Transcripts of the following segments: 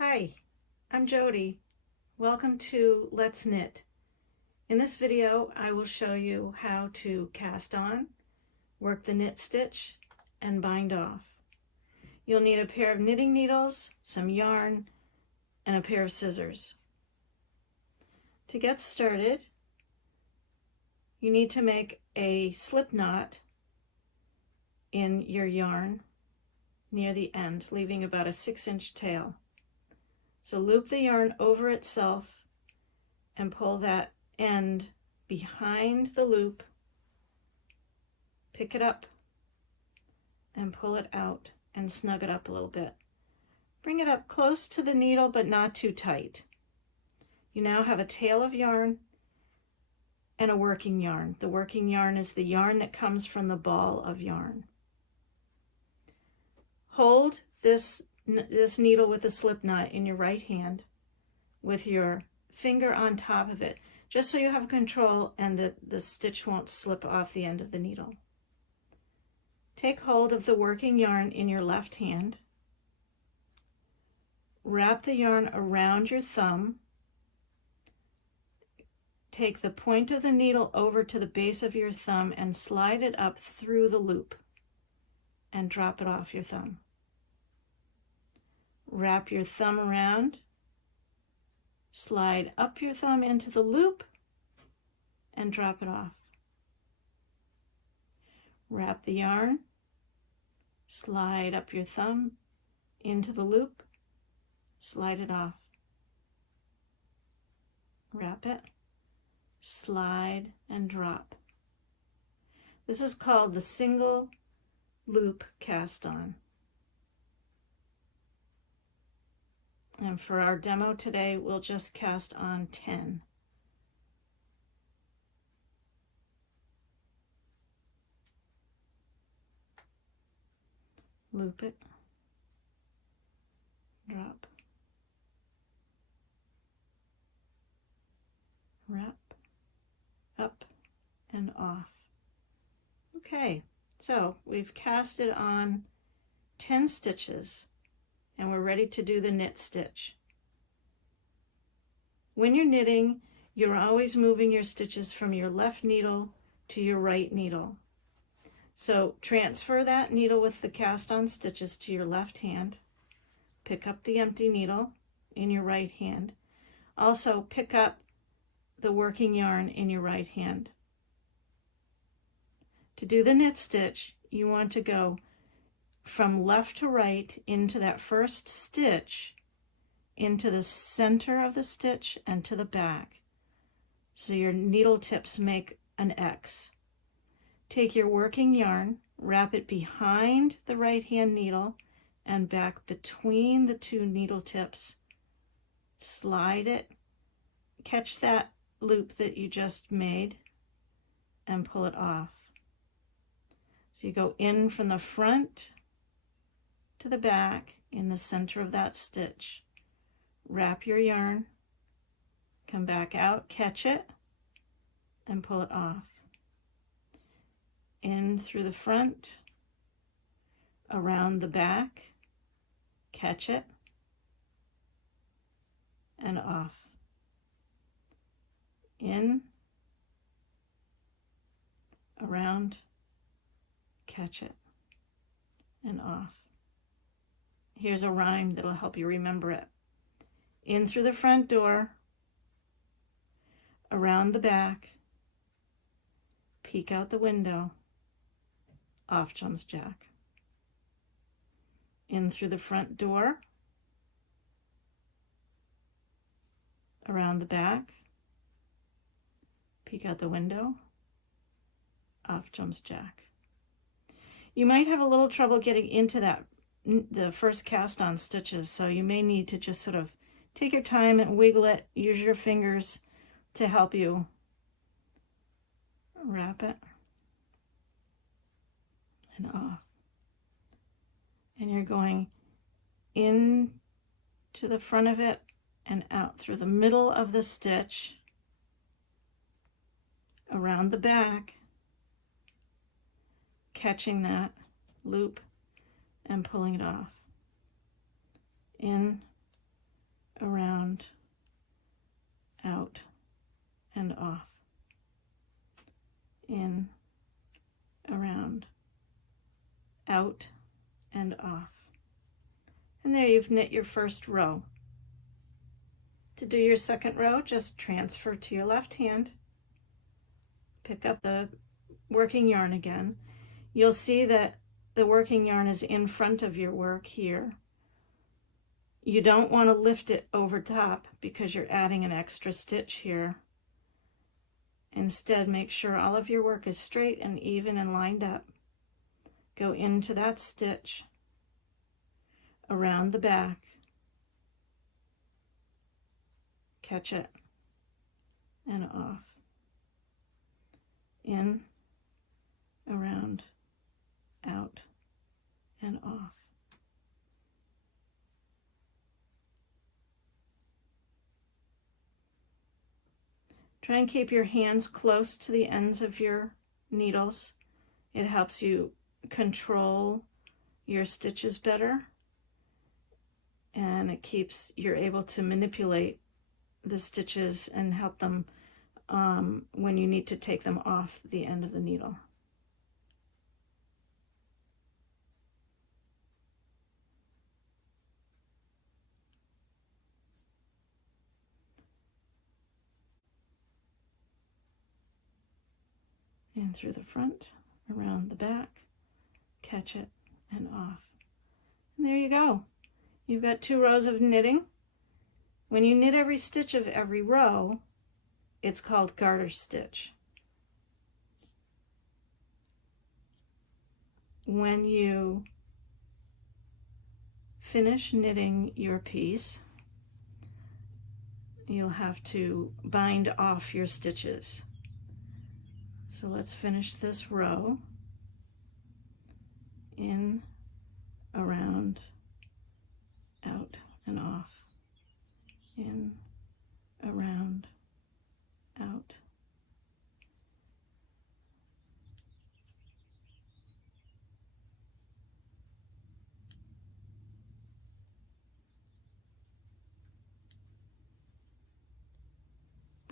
Hi, I'm Jody. Welcome to Let's Knit. In this video, I will show you how to cast on, work the knit stitch, and bind off. You'll need a pair of knitting needles, some yarn, and a pair of scissors. To get started, you need to make a slip knot in your yarn near the end, leaving about a 6-inch tail. So loop the yarn over itself and pull that end behind the loop, pick it up and pull it out and snug it up a little bit. Bring it up close to the needle but not too tight. You now have a tail of yarn and a working yarn. The working yarn is the yarn that comes from the ball of yarn. Hold this needle with a slip knot in your right hand with your finger on top of it, just so you have control and that the stitch won't slip off the end of the needle. Take hold of the working yarn in your left hand. Wrap the yarn around your thumb. Take the point of the needle over to the base of your thumb and slide it up through the loop and drop it off your thumb. Wrap your thumb around, slide up your thumb into the loop and drop it off. Wrap the yarn, slide up your thumb into the loop, slide it off. Wrap it, slide and drop. This is called the single loop cast on. And for our demo today, we'll just cast on 10. Loop it, drop, wrap, up and off. Okay, so we've casted on 10 stitches and we're ready to do the knit stitch. When you're knitting, you're always moving your stitches from your left needle to your right needle. So transfer that needle with the cast on stitches to your left hand. Pick up the empty needle in your right hand. Also pick up the working yarn in your right hand. To do the knit stitch, you want to go from left to right into that first stitch, into the center of the stitch and to the back. So your needle tips make an X. Take your working yarn, wrap it behind the right hand needle and back between the two needle tips. Slide it, catch that loop that you just made and pull it off. So you go in from the front to the back in the center of that stitch. Wrap your yarn, come back out, catch it, and pull it off. In through the front, around the back, catch it, and off. In, around, catch it, and off. Here's a rhyme that'll help you remember it. In through the front door, around the back, peek out the window, off jumps Jack. In through the front door, around the back, peek out the window, off jumps Jack. You might have a little trouble getting into the first cast on stitches, so you may need to just sort of take your time and wiggle it. Use your fingers to help you wrap it and off. And you're going in to the front of it and out through the middle of the stitch, around the back, catching that loop and pulling it off. In, around, out, and off, in, around, out, and off. And there you've knit your first row. To do your second row, just transfer to your left hand, pick up the working yarn again. You'll see that the working yarn is in front of your work here. You don't want to lift it over top because you're adding an extra stitch here. Instead, make sure all of your work is straight and even and lined up. Go into that stitch, around the back, catch it, and off, in, around, out, and off. Try and keep your hands close to the ends of your needles. It helps you control your stitches better, and you're able to manipulate the stitches and help them when you need to take them off the end of the needle. In through the front, around the back, catch it, and off. And there you go. You've got 2 rows of knitting. When you knit every stitch of every row, it's called garter stitch. When you finish knitting your piece, you'll have to bind off your stitches. So let's finish this row. In, around, out, and off. In, around, out.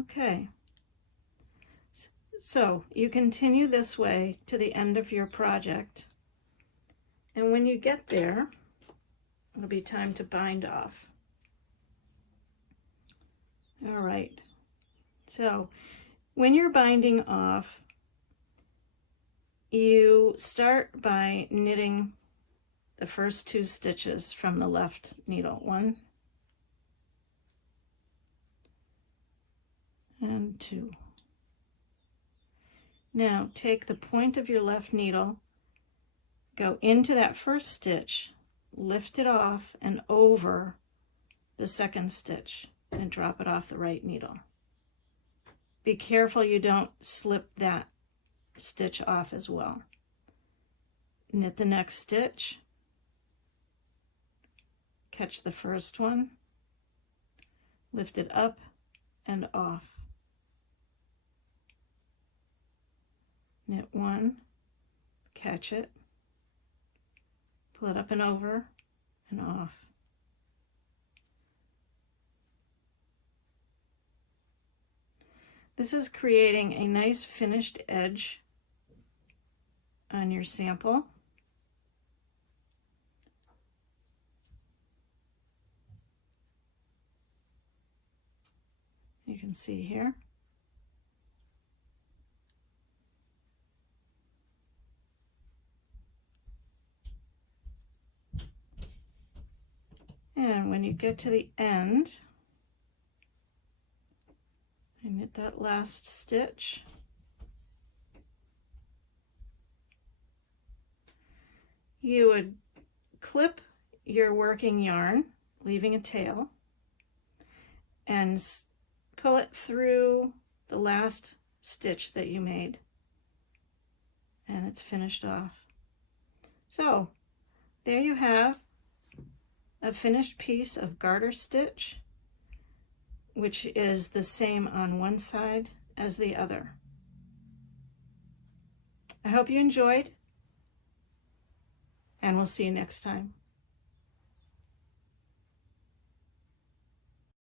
Okay. So you continue this way to the end of your project, and when you get there, it'll be time to bind off. All right, so when you're binding off, you start by knitting the first 2 stitches from the left needle, 1 and 2. Now take the point of your left needle, go into that first stitch, lift it off and over the second stitch and drop it off the right needle. Be careful you don't slip that stitch off as well. Knit the next stitch, catch the first one, lift it up and off. Knit 1, catch it, pull it up and over and off. This is creating a nice finished edge on your sample. You can see here. And when you get to the end, I knit that last stitch. You would clip your working yarn, leaving a tail, and pull it through the last stitch that you made, and it's finished off. So there you have a finished piece of garter stitch, which is the same on one side as the other. I hope you enjoyed, and we'll see you next time.